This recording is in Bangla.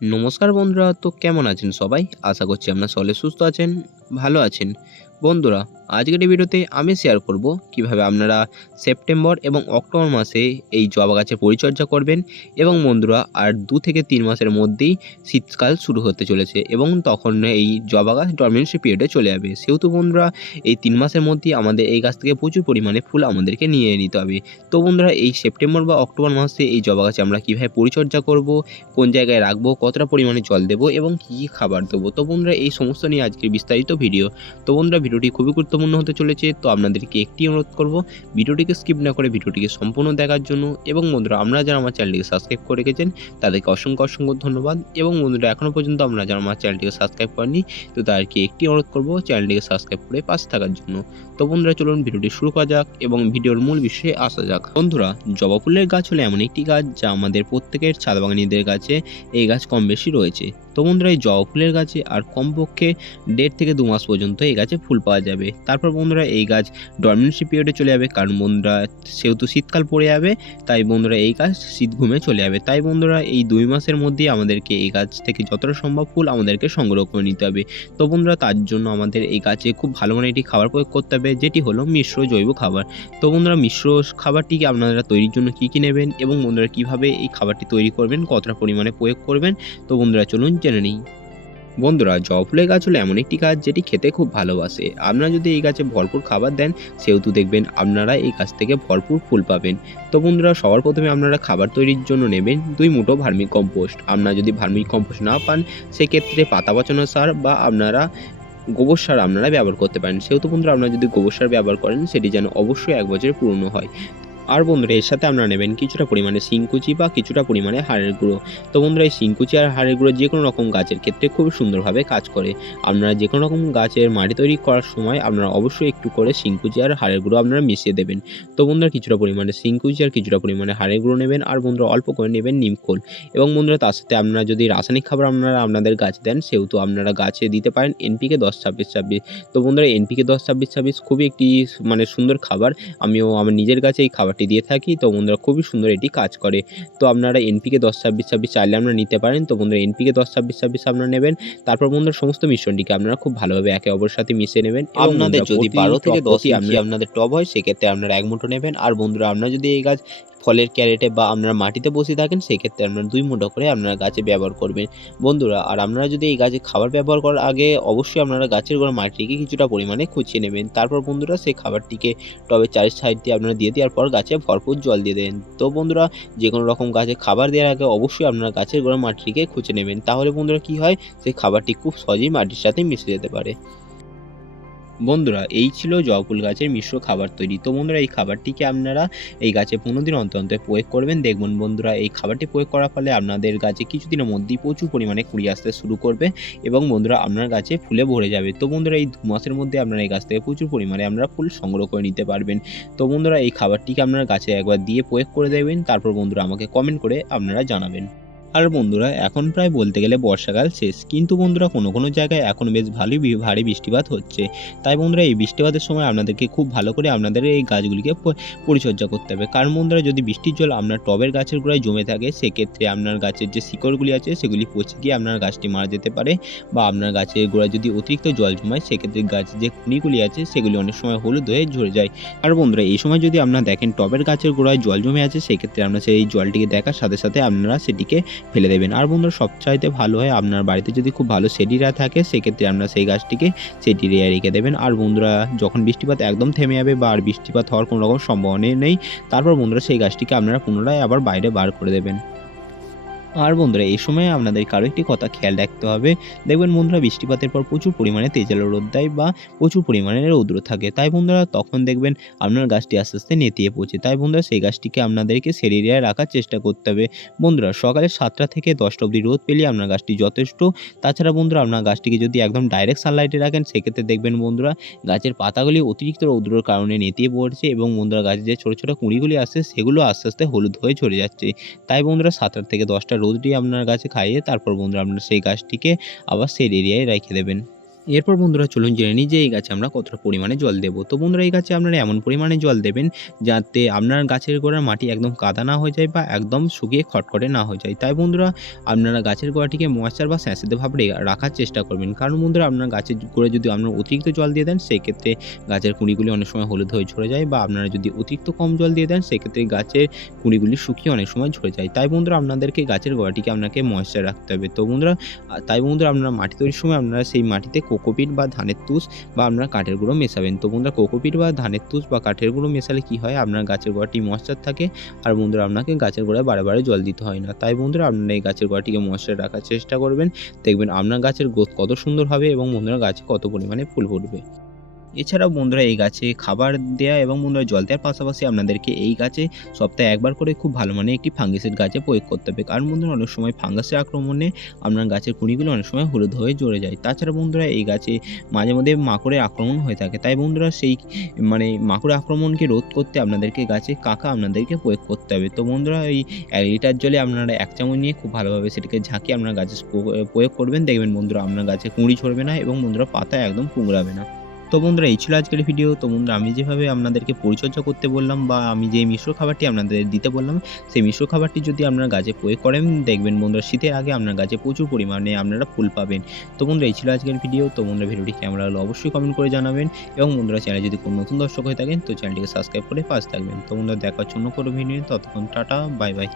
নমস্কার বন্ধুরা তো কেমন আছেন সবাই? আশা করছি আপনারা সকলে সুস্থ আছেন ভালো আছেন। বন্ধুরা, আজকের এই ভিডিওতে আমি শেয়ার করব কীভাবে আপনারা সেপ্টেম্বর এবং অক্টোবর মাসে এই জবা গাছের পরিচর্যা করবেন এবং বন্ধুরা, আর দু থেকে তিন মাসের মধ্যেই শীতকাল শুরু হতে চলেছে এবং তখন এই জবা গাছ ডরমেন্সি পিরিয়ডে চলে যাবে। সেহেতু বন্ধুরা, এই তিন মাসের মধ্যেই আমাদের এই গাছ থেকে প্রচুর পরিমাণে ফুল আমাদেরকে নিয়ে নিতে হবে। তো বন্ধুরা, এই সেপ্টেম্বর বা অক্টোবর মাসে এই জবা গাছে আমরা কীভাবে পরিচর্যা করব, কোন জায়গায় রাখব, কতটা পরিমাণে জল দেবো এবং কী কী খাবার দেবো? তো বন্ধুরা, এই সমস্ত নিয়ে আজকের বিস্তারিত ভিডিও। তো বন্ধুরা ভিডিওটি খুবই গুরুত্বপূর্ণ হতে চলেছে, তো আপনাদেরকে একটি অনুরোধ করব, ভিডিওটিকে স্কিপ না করে ভিডিওটিকে সম্পূর্ণ দেখার জন্য। এবং বন্ধুরা, আপনারা যারা আমার চ্যানেলটিকে সাবস্ক্রাইব করে রেখেছেন, তাদেরকে অসংখ্য অসংখ্য ধন্যবাদ। এবং বন্ধুরা এখনও পর্যন্ত আপনারা যারা আমার চ্যানেলটিকে সাবস্ক্রাইব করেননি, তো তাদেরকে একটি অনুরোধ করব, চ্যানেলটিকে সাবস্ক্রাইব করে পাশে থাকার জন্য। তো বন্ধুরা, চলুন ভিডিওটি শুরু করা যাক এবং ভিডিওর মূল বিষয়ে আসা যাক। বন্ধুরা, জবা ফুলের গাছ হলো এমন একটি গাছ যা আমাদের প্রত্যেকের ছাদ বাগানিদের কাছে এই গাছ কম বেশি রয়েছে। তো বন্ধুরা, এই জবা ফুলের গাছে আর কমপক্ষে দেড় থেকে দু মাস পর্যন্ত এই গাছে ফুল পাওয়া যাবে। তারপর বন্ধুরা এই গাছ ডরমেন্সি পিরিয়ডে চলে যাবে, কারণ বন্ধুরা সেহেতু শীতকাল পড়ে যাবে, তাই বন্ধুরা এই গাছ শীত ঘুমে চলে যাবে। তাই বন্ধুরা এই দুই মাসের মধ্যেই আমাদেরকে এই গাছ থেকে যতটা সম্ভব ফুল আমাদেরকে সংগ্রহ করে নিতে হবে। তো বন্ধুরা তার জন্য আমাদের এই গাছে খুব ভালো মানে একটি খাবার প্রয়োগ করতে হবে, যেটি হলো মিশ্র জৈব খাবার। তো বন্ধুরা মিশ্র খাবারটিকে আপনারা তৈরির জন্য কী কী নেবেন এবং বন্ধুরা কীভাবে এই খাবারটি তৈরি করবেন, কতটা পরিমাণে প্রয়োগ করবেন, তো বন্ধুরা চলুন জেনে নিই। বন্ধুরা জবা ফুলের গাছ হলো এমন একটি গাছ যেটি খেতে খুব ভালোবাসে। আপনারা যদি এই গাছে ভরপুর খাবার দেন, সেহেতু দেখবেন আপনারা এই গাছ থেকে ভরপুর ফুল পাবেন। তো বন্ধুরা, সবার প্রথমে আপনারা খাবার তৈরির জন্য নেবেন দুই মুঠো ভার্মিক কম্পোস্ট আপনারা যদি ভার্মিক কম্পোস্ট না পান, সেক্ষেত্রে পাতা পচানো সার বা আপনারা গোবর সার আপনারা ব্যবহার করতে পারেন। সেহেতু বন্ধুরা, আপনারা যদি গোবর সার ব্যবহার করেন, সেটি যেন অবশ্যই এক বছরে পূর্ণ হয়। আর বন্ধুরা, এর সাথে আপনারা নেবেন কিছুটা পরিমাণে শিংকুচি বা কিছুটা পরিমাণে হাড়ের গুঁড়ো। তো বন্ধুরা, এই শিংকুচি আর হাড়ের গুঁড়ো যে কোনো রকম গাছের ক্ষেত্রে খুব সুন্দরভাবে কাজ করে। আপনারা যে কোনো রকম গাছের মাটি তৈরি করার সময় আপনারা অবশ্যই একটু করে শিংকুচি আর হাড়ের গুঁড়ো আপনারা মিশিয়ে দেবেন। তো বন্ধুরা, কিছুটা পরিমাণে শিংকুচি আর কিছুটা পরিমাণে হাড়ের গুঁড়ো নেবেন আর বন্ধুরা, অল্প করে নেবেন নিমখোল এবং বন্ধুরা, তার সাথে আপনারা যদি রাসায়নিক খাবার আপনারা আপনাদের গাছে দেন, সেহেতু আপনারা গাছে দিতে পারেন এনপিকে দশ ছাব্বিশ ছাব্বিশ। তো বন্ধুরা, এনপিকে দশ ছাব্বিশ ছাব্বিশ খুবই একটি মানে সুন্দর খাবার। আমিও, আমার নিজের গাছে এই খাবারটি দিয়ে থাকি তো বন্ধুরা খুবই সুন্দর এটি কাজ করে। তো আপনারা এনপিকে দশ ছাব্বিশ ছাব্বিশ চাইলে আপনারা নিতে পারেন। তো বন্ধুরা এনপিকে দশ ছাব্বিশ ছাব্বিশ আপনারা নেবেন। তারপর বন্ধুরা সমস্ত মিশ্রণটিকে আপনারা খুব ভালোভাবে একে অপরের সাথে মিশিয়ে নেবেন আপনাদের যদি বারো থেকে দশ 10 প্রতি ইঞ্চি আপনার- আপনাদের টপ হয় সেক্ষেত্রে আপনারা এক মুঠো নেবেন। আর বন্ধুরা আপনারা যদি এই গাছ ফলের ক্যারেটে বা আপনারা মাটিতে বসে থাকেন, সেক্ষেত্রে আপনারা দুই মুঠো করে আপনারা গাছে ব্যবহার করবেন। বন্ধুরা, আর আপনারা যদি এই গাছে খাবার ব্যবহার করার আগে অবশ্যই আপনারা গাছের গোড়া মাটিকে কিছুটা পরিমাণে খুঁচিয়ে নেবেন। তারপর বন্ধুরা, সেই খাবারটিকে টবের চারি সাইড দিয়ে আপনারা দিয়ে দেওয়ার পর গাছে ভরপুর জল দিয়ে দেন। তো বন্ধুরা যে কোনো রকম গাছে খাবার দেওয়ার আগে অবশ্যই আপনারা গাছের গোড়া মাটিকে খুঁজে নেবেন। তাহলে বন্ধুরা, কি হয়? সেই খাবারটি খুব সহজেই মাটির সাথে মিশে যেতে পারে। বন্ধুরা, এই ছিল জবা ফুল গাছের মিশ্র খাবার তৈরি। তো বন্ধুরা, এই খাবারটিকে আপনারা এই গাছে পনেরো দিন অন্তর অন্তর প্রয়োগ করবেন। দেখবেন বন্ধুরা, এই খাবারটি প্রয়োগ করার ফলে আপনাদের গাছে কিছুদিনের মধ্যেই প্রচুর পরিমাণে কুড়ি আসতে শুরু করবে এবং বন্ধুরা, আপনার গাছে ফুলে ভরে যাবে। তো বন্ধুরা, এই দু মাসের মধ্যে আপনারা এই গাছ থেকে প্রচুর পরিমাণে আপনারা ফুল সংগ্রহ করে নিতে পারবেন। তো বন্ধুরা, এই খাবারটিকে আপনারা গাছে একবার দিয়ে প্রয়োগ করে দেবেন তারপর বন্ধুরা, আমাকে কমেন্ট করে আপনারা জানাবেন। আর বন্ধুরা, এখন প্রায় বলতে গেলে বর্ষাকাল শেষ, কিন্তু বন্ধুরা কোনো কোনো জায়গায় এখন বেশ ভালোই ভারী বৃষ্টিপাত হচ্ছে। তাই বন্ধুরা, এই বৃষ্টিপাতের সময় আপনাদেরকে খুব ভালো করে আপনাদের এই গাছগুলিকে পরিচর্যা করতে হবে। কারণ বন্ধুরা, যদি বৃষ্টির জল আপনার টবের গাছের গোড়ায় জমে থাকে, সেক্ষেত্রে আপনার গাছের যে শিকড়গুলি আছে, সেগুলি পচে গিয়ে আপনার গাছটি মারা যেতে পারে বা আপনার গাছের গোড়ায় যদি অতিরিক্ত জল জমায়, সেক্ষেত্রে গাছের যে খুনিগুলি আছে, সেগুলি অনেক সময় হলুদ হয়ে ঝরে যায়। আর বন্ধুরা, এই সময় যদি আপনারা দেখেন টবের গাছের গোড়ায় জল জমে আছে, সেক্ষেত্রে আপনারা সেই জলটিকে দেখার সাথে সাথে আপনারা সেটিকে ফেলে দেবেন। আর বন্ধুরা, সবচাইতে ভালো হয় আপনার বাড়িতে যদি খুব ভালো সেডিরা থাকে, সেক্ষেত্রে আপনারা সেই গাছটিকে সেডিরিয়া রেখে দেবেন। আর বন্ধুরা, যখন বৃষ্টিপাত একদম থেমে যাবে বা আর বৃষ্টিপাত হওয়ার কোনো রকম সম্ভাবনা নেই, তারপর বন্ধুরা সেই গাছটিকে আপনারা পুনরায় আবার বাইরে বার করে দেবেন। আর বন্ধুরা, এই সময় আপনাদের কারও একটি কথা খেয়াল রাখতে হবে। দেখবেন বন্ধুরা, বৃষ্টিপাতের পর প্রচুর পরিমাণে তেজালো রোদ দেয় বা প্রচুর পরিমাণে রৌদ্র থাকে। তাই বন্ধুরা, তখন দেখবেন আপনার গাছটি আস্তে আস্তে নেতিয়ে পড়ছে। তাই বন্ধুরা, সেই গাছটিকে আপনাদেরকে সেরিরিয়ায় রাখার চেষ্টা করতে হবে। বন্ধুরা, সকালে সাতটা থেকে দশটা অবধি রোদ পেলে আপনার গাছটি যথেষ্ট। তাছাড়া বন্ধুরা, আপনার গাছটিকে যদি একদম ডাইরেক্ট সানলাইটে রাখেন, সেক্ষেত্রে দেখবেন বন্ধুরা, গাছের পাতাগুলি অতিরিক্ত রৌদ্রর কারণে নেতিয়ে পড়ছে এবং বন্ধুরা, গাছের যে ছোটো ছোটো কুঁড়িগুলি আসছে, সেগুলো আস্তে আস্তে হলুদ হয়ে ঝরে যাচ্ছে। তাই বন্ধুরা, সাতটা থেকে দশটা রোদটি আপনার গাছে খাইয়ে তারপর বন্ধুরা আপনার সেই গাছটিকে আবার সেই এরিয়ায় রেখে দেবেন। এরপর বন্ধুরা চলুন জেনে নিই যে এই গাছে আমরা কতটা পরিমাণে জল দেবো। তো বন্ধুরা, এই গাছে আপনারা এমন পরিমাণে জল দেবেন যাতে আপনার গাছের গোড়ার মাটি একদম কাদা না হয়ে যায় বা একদম শুকিয়ে খটখটে না হয়ে যায়। তাই বন্ধুরা, আপনারা গাছের গোড়াটিকে ময়েশ্চার বা স্যাঁসেতে ভাব রাখার চেষ্টা করবেন। কারণ বন্ধুরা, আপনার গাছের গোড়ায় যদি আপনার অতিরিক্ত জল দিয়ে দেন সেই ক্ষেত্রে গাছের কুঁড়িগুলি অনেক সময় হলুদ হয়ে ঝরে যায় বা আপনারা যদি অতিরিক্ত কম জল দিয়ে দেন, সেক্ষেত্রে গাছের কুঁড়িগুলি শুকিয়ে অনেক সময় ঝরে যায়। তাই বন্ধুরা, আপনাদেরকে গাছের গোড়াটিকে আপনাকে ময়েশ্চার রাখতে হবে। তো বন্ধুরা তাই বন্ধুরা, আপনারা মাটি তৈরির সময় আপনারা সেই মাটিতে কোকোপিট বা ধানের তুষ বা আপনার কাঠের গুঁড়ো মেশাবেন। তো বন্ধুরা, কোকোপিট বা ধানের তুষ বা কাঠের গুঁড়ো মেশালে কি হয়? আপনার গাছের গোড়াটি ময়শ্চার থাকে আর বন্ধুরা, আপনাকে গাছের গোড়ায় বারে জল দিতে হয় না। তাই বন্ধুরা, আপনারা এই গাছের গোড়াটিকে ময়শ্চার রাখার চেষ্টা করবেন। দেখবেন আপনার গাছের গ্রোথ কত সুন্দর হবে এবং বন্ধুরা, গাছে কত পরিমাণে ফুল ফুটবে। এছাড়াও বন্ধুরা এই গাছে খাবার দেওয়া এবং বন্ধুরা জল দেওয়ার পাশাপাশি আপনাদেরকে এই গাছে সপ্তাহে একবার করে খুব ভালো মানে একটি ফাঙ্গিসের গাছে প্রয়োগ করতে হবে। কারণ বন্ধুরা অনেক সময় ফাঙ্গাসের আক্রমণে আপনার গাছের কুঁড়িগুলো অনেক সময় হলুদ হয়ে জ্বরে যায়। তাছাড়া বন্ধুরা এই গাছে মাঝে মধ্যে মাকড়ের আক্রমণ হয়ে থাকে। তাই বন্ধুরা সেই মানে মাকড়ের আক্রমণকে রোধ করতে আপনাদেরকে গাছে কাকা আপনাদেরকে প্রয়োগ করতে হবে। তো বন্ধুরা এই এক লিটার জলে আপনারা এক চামচ নিয়ে খুব ভালোভাবে সেটাকে ঝাঁকিয়ে আপনার গাছে প্রয়োগ করবেন। দেখবেন বন্ধুরা আপনার গাছে কুঁড়ি ঝরবে না এবং বন্ধুরা পাতা একদম কুঁকড়াবে না। তো বন্ধুরা, এই ছিল আজকের ভিডিও তো বন্ধুরা, আমি যেভাবে আপনাদেরকে পরিচর্যা করতে বললাম বা আমি যে মিশ্র খাবারটি আপনাদের দিতে বললাম, সেই মিশ্র খাবারটি যদি আপনারা গাছে প্রয়োগ করেন, দেখবেন বন্ধুরা, শীতের আগে আপনার গাছে প্রচুর পরিমাণে আপনারা ফুল পাবেন। তো বন্ধুরা, এই ছিল আজকের ভিডিও তো বন্ধুরা, ভিডিওটি কেমন লাগল অবশ্যই কমেন্ট করে জানাবেন। এবং বন্ধুরা চ্যানেলে যদি কোনো নতুন দর্শক হয়ে থাকেন, তো চ্যানেলটিকে সাবস্ক্রাইব করে পাশে থাকবেন। তো বন্ধুরা দেখার জন্য কোনো ভিডিও ততক্ষণ টাটা বাই বাই